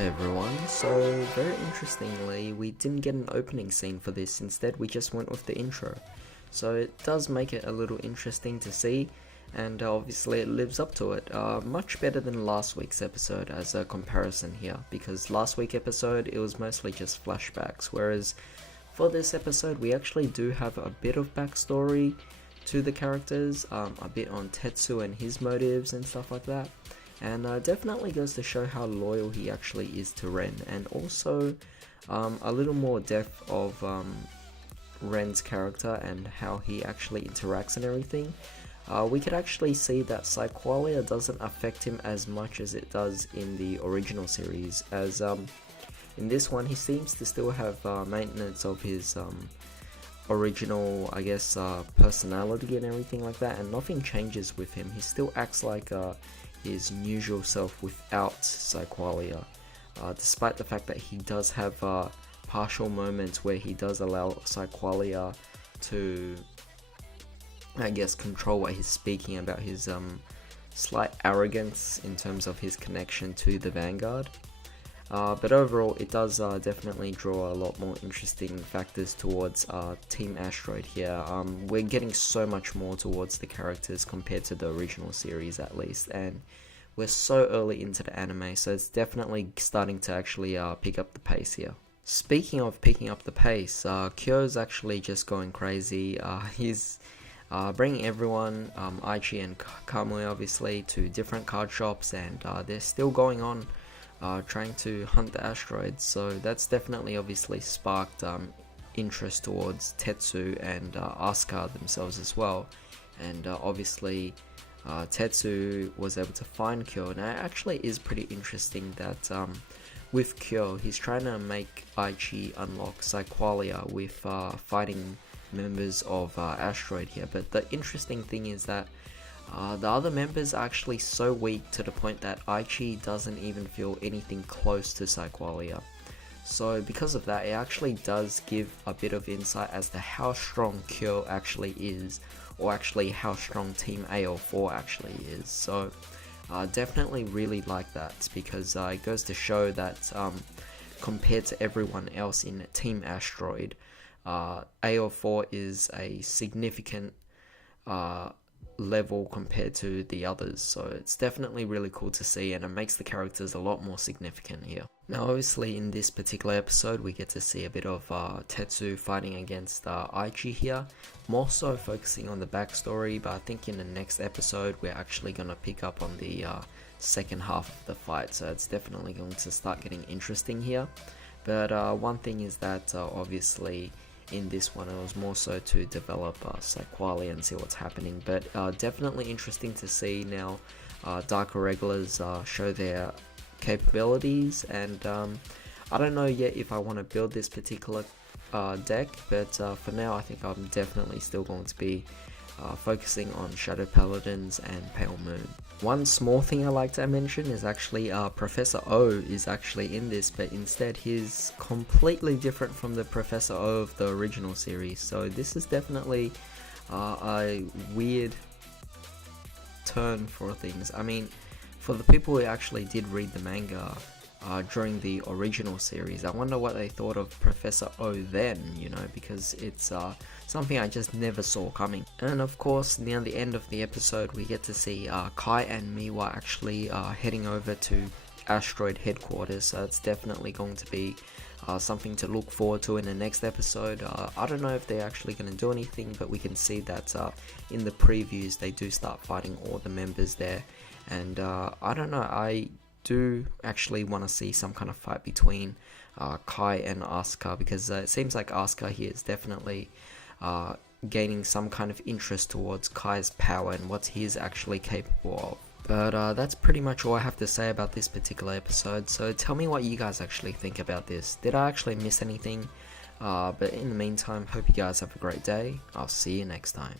Hey everyone, so very interestingly we didn't get an opening scene for this, instead we just went with the intro. So it does make it a little interesting to see, and obviously it lives up to it. Much better than last week's episode as a comparison here, because last week's episode it was mostly just flashbacks, whereas for this episode we actually do have a bit of backstory to the characters, a bit on Tetsu and his motives and stuff like that. And definitely goes to show how loyal he actually is to Ren, and also a little more depth of Ren's character and how he actually interacts and everything. We could actually see that Psyqualia doesn't affect him as much as it does in the original series, as in this one he seems to still have maintenance of his original, I guess, personality and everything like that, and nothing changes with him. He still acts like his usual self without Psyqualia, despite the fact that he does have partial moments where he does allow Psyqualia to, I guess, control what he's speaking about, his slight arrogance in terms of his connection to the Vanguard. But overall it does definitely draw a lot more interesting factors towards Team Asteroid here. We're getting so much more towards the characters compared to the original series at least, and we're so early into the anime, so it's definitely starting to actually pick up the pace here. Speaking of picking up the pace, Kyo's actually just going crazy. He's bringing everyone, Aichi and Kamui obviously, to different card shops, and they're still going on trying to hunt the asteroids, so that's definitely obviously sparked interest towards Tetsu and Asuka themselves as well. And obviously Tetsu was able to find Kyo, and it actually is pretty interesting that with Kyo he's trying to make Aichi unlock Psyqualia with fighting members of Asteroid here, but the interesting thing is that the other members are actually so weak to the point that Aichi doesn't even feel anything close to Psyqualia. So because of that, it actually does give a bit of insight as to how strong Kyo actually is, or actually how strong Team AL4 actually is. So definitely really like that, because it goes to show that compared to everyone else in Team Asteroid, AL4 is a significant level compared to the others, so it's definitely really cool to see, and it makes the characters a lot more significant here. Now obviously in this particular episode we get to see a bit of Tetsu fighting against Aichi here, more so focusing on the backstory, but I think in the next episode we're actually going to pick up on the second half of the fight, so it's definitely going to start getting interesting here. But one thing is that obviously in this one it was more so to develop Psyqualia and see what's happening, but definitely interesting to see now Dark Irregulars show their capabilities, and I don't know yet if I want to build this particular deck, but for now I think I'm definitely still going to be focusing on Shadow Paladins and Pale Moon. One small thing I like to mention is actually Professor O is actually in this, but instead he's completely different from the Professor O of the original series, so this is definitely a weird turn for things. I mean, for the people who actually did read the manga during the original series, I wonder what they thought of Professor O then, you know, because it's something I just never saw coming. And of course, near the end of the episode we get to see Kai and Miwa actually heading over to Asteroid headquarters, so it's definitely going to be something to look forward to in the next episode. I don't know if they're actually going to do anything, but we can see that in the previews they do start fighting all the members there, and I don't know, I do actually want to see some kind of fight between Kai and Asuka, because it seems like Asuka here is definitely gaining some kind of interest towards Kai's power and what he's actually capable of. But that's pretty much all I have to say about this particular episode, so tell me what you guys actually think about this. Did I actually miss anything? But in the meantime, hope you guys have a great day. I'll see you next time.